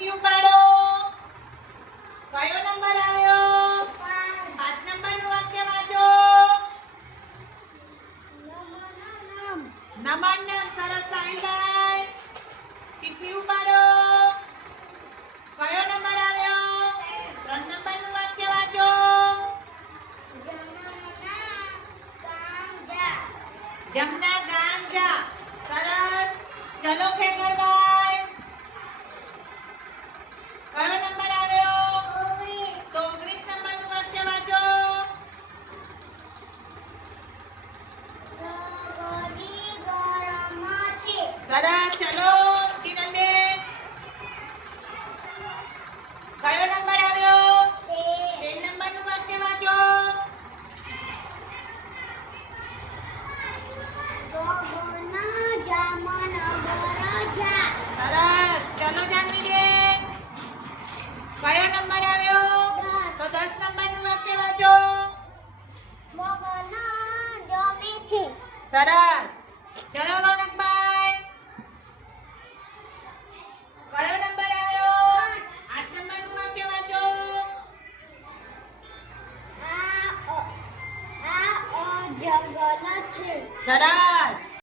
ચિઠ્ઠી ઉપાડો કયો નંબર આવ્યો? પાંચ નંબરનું વાક્ય વાંચો. નમન નામ સરસ સાહિલભાઈ ચિઠ્ઠી ઉપાડો. કયો નંબર આવ્યો? ત્રણ નંબરનું વાક્ય વાંચો. જમના ગામ જા સરસ ચલો ખેતરભાઈ કયો નંબર આવ્યો તો 19 નંબરનું વાક્ય વાંચો સરસ ચલો કિરણબેન. કયો નંબર આવ્યો? તેર નંબરનું વાક્ય વાંચો? સરસ. ચલો જાનવીબેન. કયો નંબર આવ્યો? તો 10 નંબરનું વાક્ય વાંચો? સરસ. ચલો છે. સરસ.